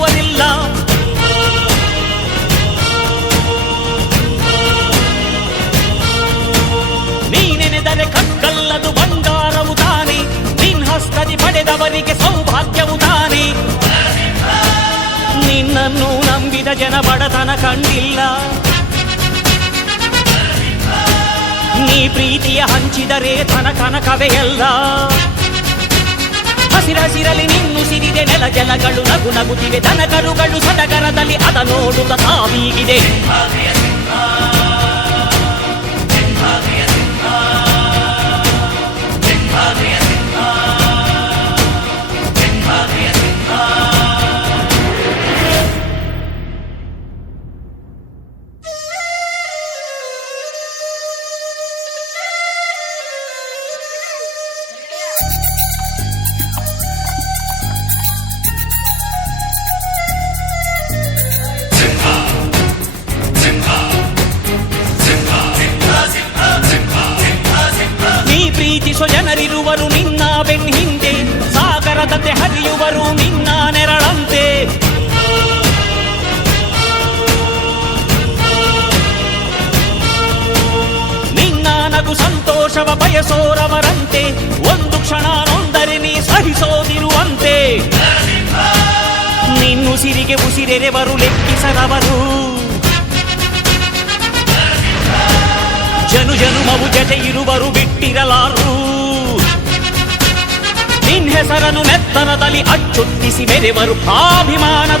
ಬರುವರಿಲ್ಲ. ನೀನೆನೆದರೆ ಕಕ್ಕಲ್ಲದು ಬಂಗಾರವು ತಾನೆ, ನಿನ್ ಹಸ್ತದಿ ಪಡೆದವರಿಗೆ ಸೌಭಾಗ್ಯವು ತಾನೆ. ನಿನ್ನನ್ನು ನಂಬಿದ ಜನ ಬಡತನ ಕಂಡಿಲ್ಲ. ನೀ ಪ್ರೀತಿಯ ಹಂಚಿದರೆ ಧನ ಕನಕವೇ ಎಲ್ಲ. ಹಸಿರಸಿರಲಿ ನಿನ್ನು ಸಿರಿದೆ ನೆಲ ಜಲಗಳು ನಗು ನಗುತ್ತಿವೆ, ದನಕರುಗಳು ಸಡಗರದಲ್ಲಿ ಅದ ನೋಡುತ್ತ ತಾವೀಗಿದೆ. ಪ್ರೀತಿಸೋ ಜನರಿರುವರು ನಿನ್ನ ಬೆನ್ ಹಿಂದೆ, ಸಾಗರದಂತೆ ಹರಿಯುವರು ನಿನ್ನ ನೆರಳಂತೆ. ನಿನ್ನ ನಗು ಸಂತೋಷವ ಬಯಸೋರವರಂತೆ, ಒಂದು ಕ್ಷಣ ನೊಂದರೆ ನೀ ಸಹಿಸೋದಿರುವಂತೆ. ನಿನ್ನುಸಿರಿಗೆ ಉಸಿರೆರೆವರು ಲೆಕ್ಕಿಸರವರು, ಜನು ಜನುಮವು ಜತೆ ಇರುವರು ಬಿಟ್ಟಿರಲಾರು. ನಿನ್ ಹೆಸರನ್ನು ನೆತ್ತರದಲ್ಲಿ ಅಚ್ಚೊತ್ತಿಸಿ ಮೆರೆವರು, ಆಭಿಮಾನದ